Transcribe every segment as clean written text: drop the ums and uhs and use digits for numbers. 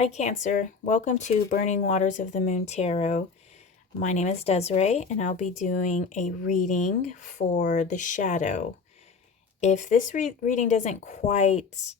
Hi, Cancer. Welcome to Burning Waters of the Moon Tarot. My name is Desiree, and I'll be doing a reading for the shadow. If this reading doesn't quite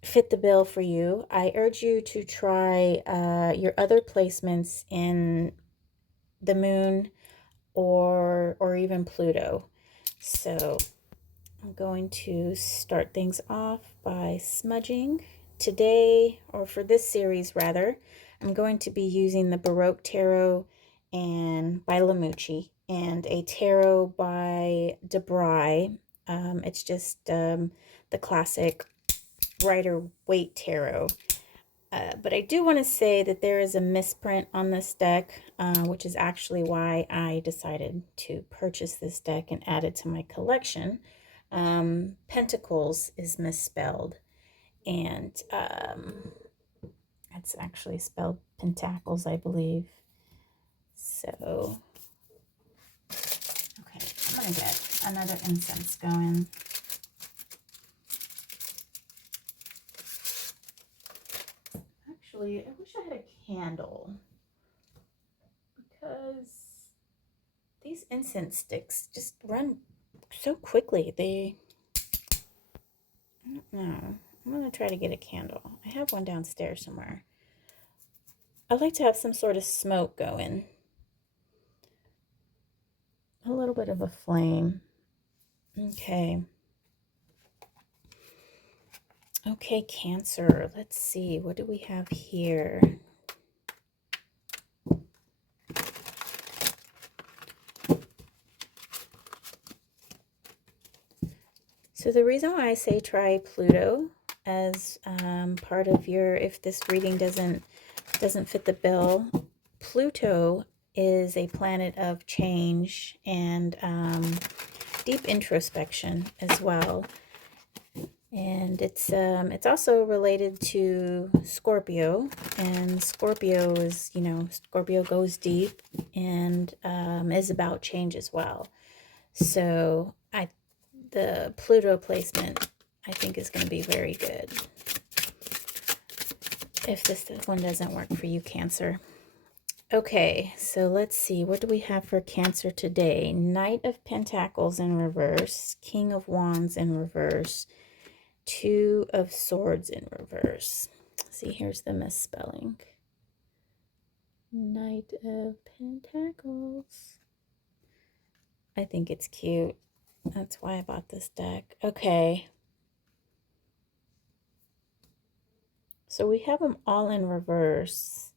fit the bill for you, I urge you to try your other placements in the moon or even Pluto. So I'm going to start things off by smudging. Today, or for this series rather, I'm going to be using the Baroque Tarot and by Mucci and a tarot by Brigh. It's just the classic Rider-Waite tarot. But I do want to say that there is a misprint on this deck, which is actually why I decided to purchase this deck and add it to my collection. Pentacles is misspelled, and it's actually spelled pentacles, I believe. So, okay, I'm going to get another incense going. Actually, I wish I had a candle, because these incense sticks just run so quickly. I don't know. I'm going to try to get a candle. I have one downstairs somewhere. I'd like to have some sort of smoke going. A little bit of a flame. Okay. Okay, Cancer. Let's see. What do we have here? So the reason why I say try Pluto as part of your, if this reading doesn't fit the bill, Pluto is a planet of change and deep introspection as well. And it's also related to Scorpio, and Scorpio is, Scorpio goes deep and is about change as well. So the Pluto placement, I think, is going to be very good if this one doesn't work for you, Cancer. Okay, so let's see. What do we have for Cancer today? Knight of Pentacles in reverse, King of Wands in reverse, Two of Swords in reverse. See, here's the misspelling. Knight of Pentacles. I think it's cute. That's why I bought this deck. Okay. So we have them all in reverse.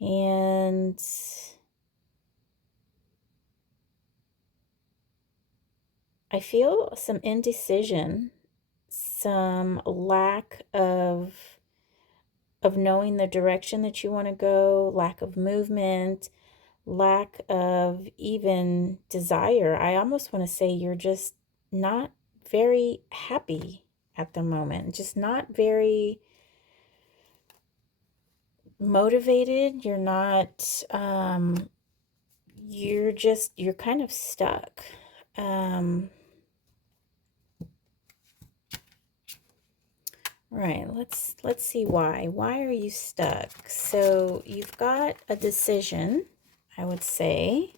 And I feel some indecision, some lack of knowing the direction that you want to go, lack of movement, lack of even desire. I almost want to say you're just not very happy at the moment, just not very motivated. You're not, you're kind of stuck. Right, let's see why. Why are you stuck? So you've got a decision, I would say,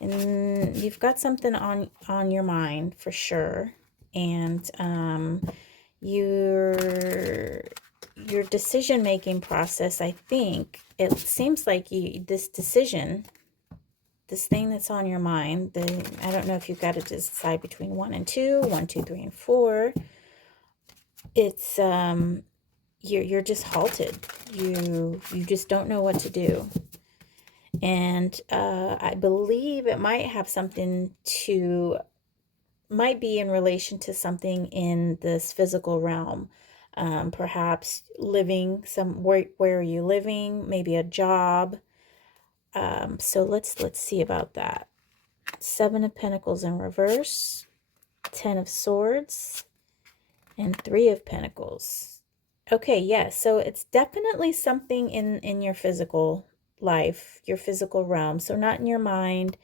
and you've got something on your mind for sure. And your decision-making process, I think, it seems like this decision, this thing that's on your mind, I don't know if you've got to decide between 1 and 2, 1, 2, 3, and 4. It's you're just halted. You just don't know what to do. And I believe it might have something to, might be in relation to something in this physical realm. Perhaps living somewhere. Where are you living? Maybe a job. So let's see about that. 7 of Pentacles in reverse, 10 of Swords, and 3 of Pentacles. Okay, yes. Yeah, so it's definitely something in your physical life, your physical realm. So not in your mind.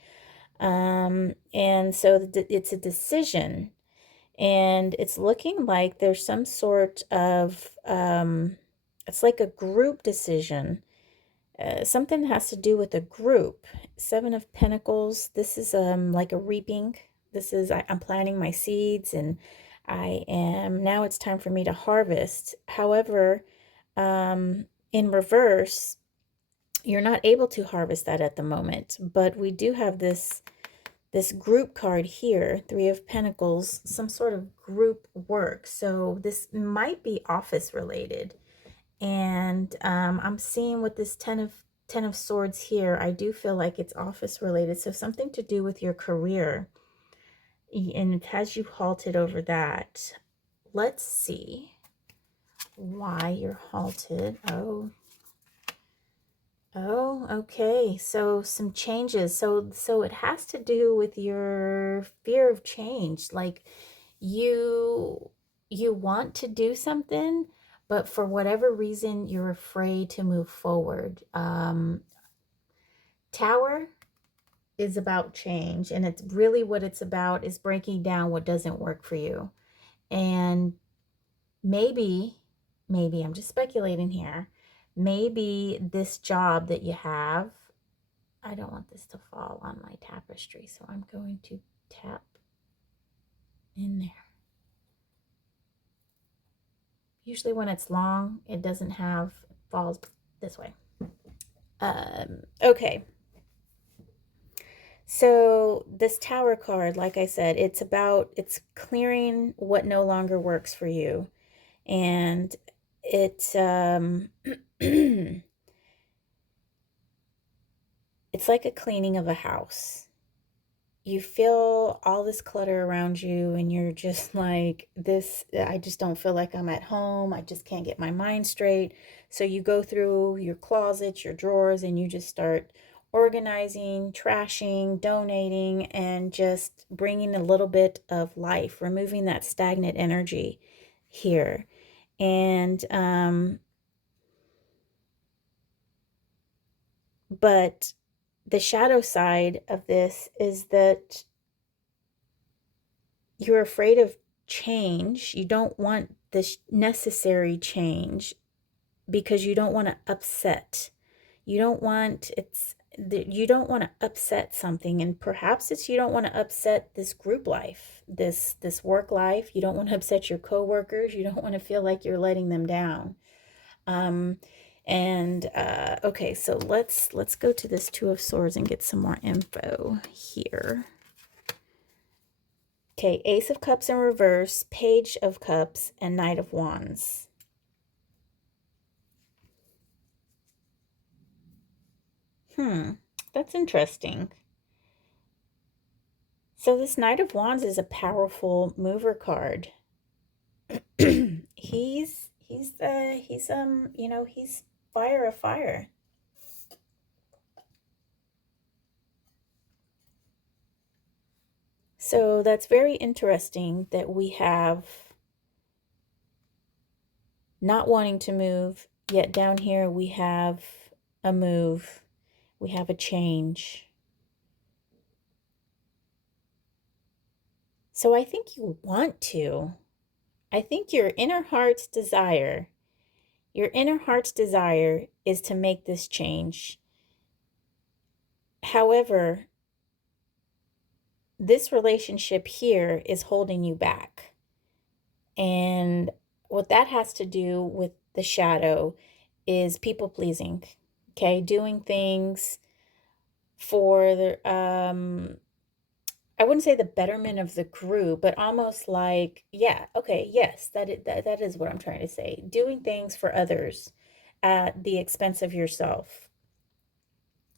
And so it's a decision, and it's looking like there's some sort of It's like a group decision. Something has to do with a group. Seven of Pentacles. This is like a reaping. This is I'm planting my seeds, and I am now it's time for me to harvest. However, in reverse, you're not able to harvest that at the moment. But we do have this group card here, Three of Pentacles, some sort of group work. So this might be office related. And I'm seeing with this ten of Swords here, I do feel like it's office related. So something to do with your career. And it has you halted over that. Let's see why you're halted. Oh, okay. So some changes. So it has to do with your fear of change. Like you want to do something, but for whatever reason you're afraid to move forward. Tower is about change, and it's really what it's about is breaking down what doesn't work for you. And maybe I'm just speculating here. Maybe this job that you have, I don't want this to fall on my tapestry, so I'm going to tap in there. Usually when it's long, it doesn't have, it falls this way. Okay. So this Tower card, like I said, it's clearing what no longer works for you. And it's, it's like a cleaning of a house. You feel all this clutter around you, and you're just like, I just don't feel like I'm at home. I just can't get my mind straight. So you go through your closets, your drawers, and you just start organizing, trashing, donating, and just bringing a little bit of life, removing that stagnant energy here. And, but the shadow side of this is that you're afraid of change. You don't want this necessary change because you don't want to upset. You don't want to upset something, and perhaps it's you don't want to upset this group life, this work life. You don't want to upset your coworkers. You don't want to feel like you're letting them down. Okay, so let's go to this Two of Swords and get some more info here. Okay, Ace of Cups in reverse, Page of Cups, and Knight of Wands. That's interesting. So this Knight of Wands is a powerful mover card. he's fire of fire. So that's very interesting that we have not wanting to move, yet down here we have a move, we have a change. So I think you want to. I think your inner heart's desire is to make this change. However, this relationship here is holding you back. And what that has to do with the shadow is people pleasing. Okay, doing things for the I wouldn't say the betterment of the group, but almost like, yeah, okay, yes, that is what I'm trying to say. Doing things for others at the expense of yourself.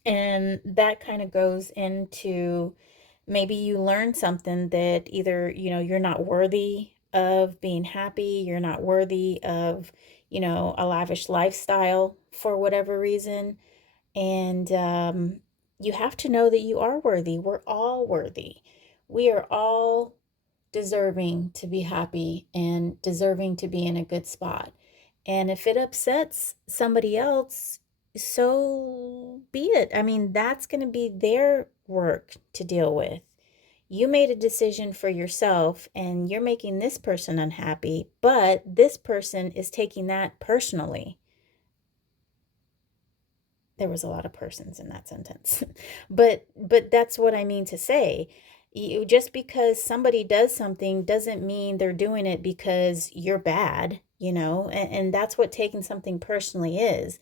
And that kind of goes into maybe you learn something that either, you're not worthy of being happy, you're not worthy of, a lavish lifestyle for whatever reason. And you have to know that you are worthy. We're all worthy. We are all deserving to be happy and deserving to be in a good spot. And if it upsets somebody else, so be it. I mean, that's going to be their work to deal with. You made a decision for yourself and you're making this person unhappy, but this person is taking that personally. There was a lot of persons in that sentence. But that's what I mean to say. Just because somebody does something doesn't mean they're doing it because you're bad, and that's what taking something personally is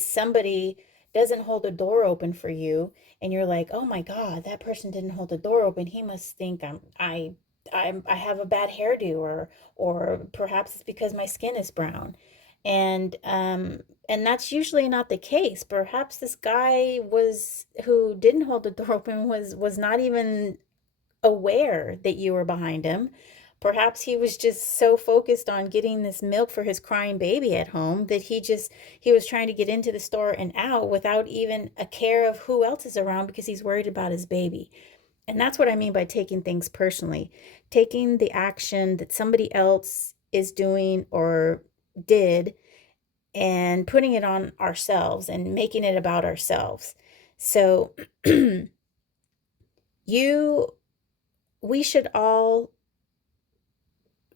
somebody doesn't hold a door open for you, and you're like, oh my God, that person didn't hold the door open. He must think I have a bad hairdo, or perhaps it's because my skin is brown. And that's usually not the case. Perhaps this guy was who didn't hold the door open was not even aware that you were behind him. Perhaps he was just so focused on getting this milk for his crying baby at home that he was trying to get into the store and out without even a care of who else is around, because he's worried about his baby. And that's what I mean by taking things personally. Taking the action that somebody else is doing or did and putting it on ourselves and making it about ourselves. So you we should all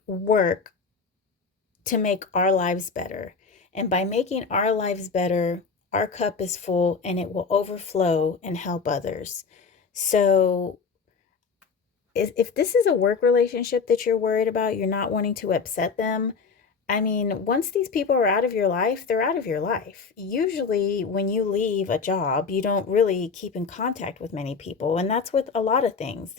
work to make our lives better. And by making our lives better, our cup is full and it will overflow and help others. So if this is a work relationship that you're worried about, you're not wanting to upset them. I mean, once these people are out of your life, they're out of your life. Usually, when you leave a job, you don't really keep in contact with many people. And that's with a lot of things.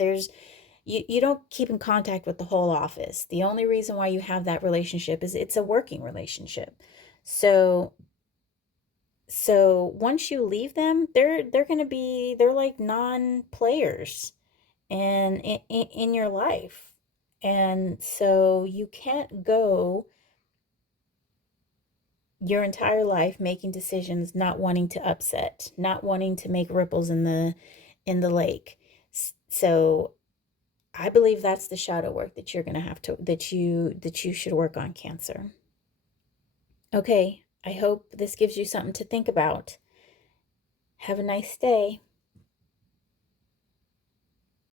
You don't keep in contact with the whole office. The only reason why you have that relationship is it's a working relationship. So once you leave them, they're like non-players and in your life. And so you can't go your entire life making decisions, not wanting to upset, not wanting to make ripples in the lake. So I believe that's the shadow work that you're going to have to that you should work on, Cancer. Okay, I hope this gives you something to think about. Have a nice day.